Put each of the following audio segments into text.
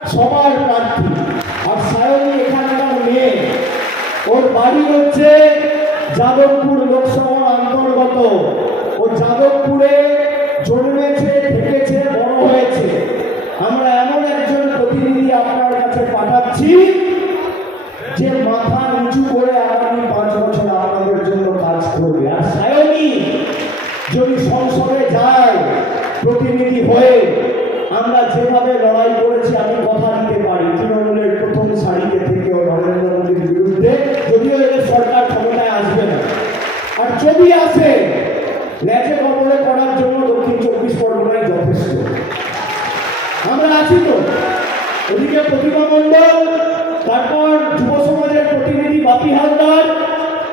সবার প্রার্থী। আর সায়নী এখানকার মেয়ে, ওর বাড়ি হচ্ছে যাদবপুর লোকসভার অন্তর্গত। ও যাদবপুরে জন্মেছে, থেকেছে, বড় হয়েছে। আমরা এমন একজন প্রতিনিধি আপনার কাছে পাঠাচ্ছি, যে মাথা উঁচু করে আগামী পাঁচ বছর আপনাদের জন্য কাজ করবে। আর সায়নী যদি সংসদে যায়, প্রতিনিধি হয়ে আমরা যেভাবে লড়াই করেছি যদি আসে লেজে কবলে করার জন্য দক্ষিণ চব্বিশ পরগনায় যথেষ্ট। আমরা আছি তো। ওদিকে প্রতিমা মণ্ডল, তারপর যুব সমাজের প্রতিনিধি বাপি হালদার,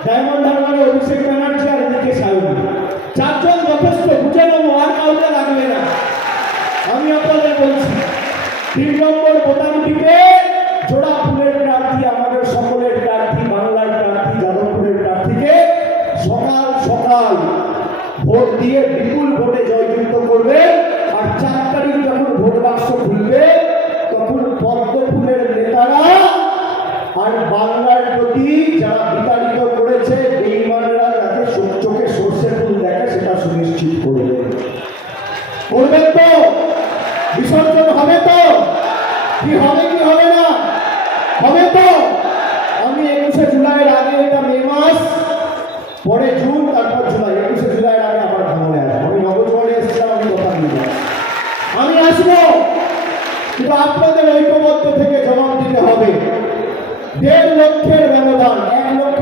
ডায়মন্ড হারবারের অভিষেক ব্যানার্জি, আর এদিকে সায়নী। চারজন যথেষ্ট বুঝে নেব আর কাউকে লাগবে না। আমি আপনাদের বলছি, তিন নম্বর বোতাম টিপে জোড়া ফুলের প্রার্থী আমাদের সকাল ভোট দিয়ে বিপুল ভোটে জয়যুক্ত করবে। আর চার তারিখ যখন ভোট বাক্স খুলবে, তখন পদ্ম নেতারা আর বাংলার প্রতি যারা বিতাড়িত করেছে, বেইমানরা যাতে চোখে সর্ষে ফুল দেখে, সেটা সুনিশ্চিত করবে। করবেন তো? বিসর্জন হবে তো? কি হবে কি হবে না? আসব। কিন্তু আপনাদের ঐক্যবদ্ধ থেকে জবাব দিতে হবে। দেড় লক্ষের ব্যবধান এক লক্ষ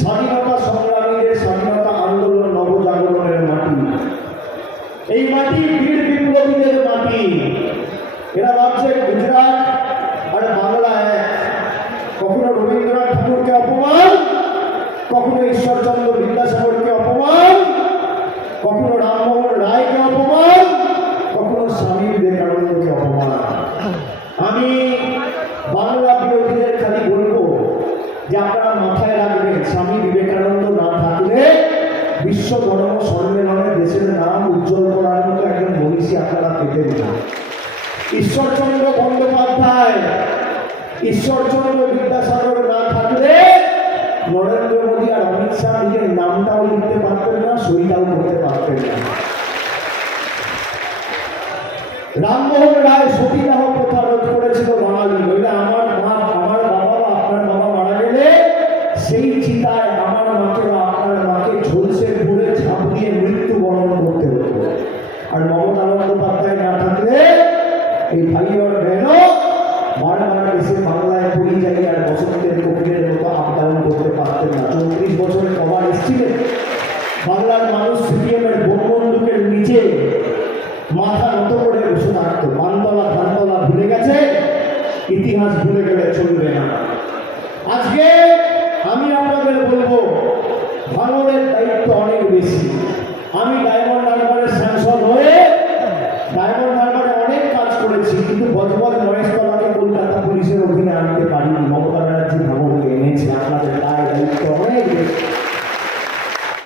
স্বাধীনতা সংগ্রামীদের স্বাধীনতা আন্দোলন নবজাগরণের মাটি। এই মাটি বীর বিপ্লবীদের মাটি। এরা ভাবছে গুজরাট আর বাংলা এক। কখনো রবীন্দ্রনাথ ঠাকুরকে অপমান ঈশ্বরচন্দ্র বন্দ্যোপাধ্যায়, ঈশ্বরচন্দ্র বিদ্যাসাগর না থাকলে নরেন্দ্র মোদী আর অমিত শাহ নিজের নামটাও লিখতে পারতেন না, সইটাও করতে পারতেন না। রামমোহন রায় সতীদাহ প্রথা রোধ করেছিল বাঙালি নইলে আমার করে বসে থাকতো। মানতলা ধানতলা ভুলে গেছে, ইতিহাস ভুলে গেলে চলবে না। আজকে আমি আপনাদের বলব, ভাঙনের দায়িত্ব অনেক বেশি। আমি ডায়মন্ড হারবারের সাংসদ হয়ে, ডায়মন্ড হারবারে অনেক কাজ করেছি, কিন্তু বজবজ মহেশ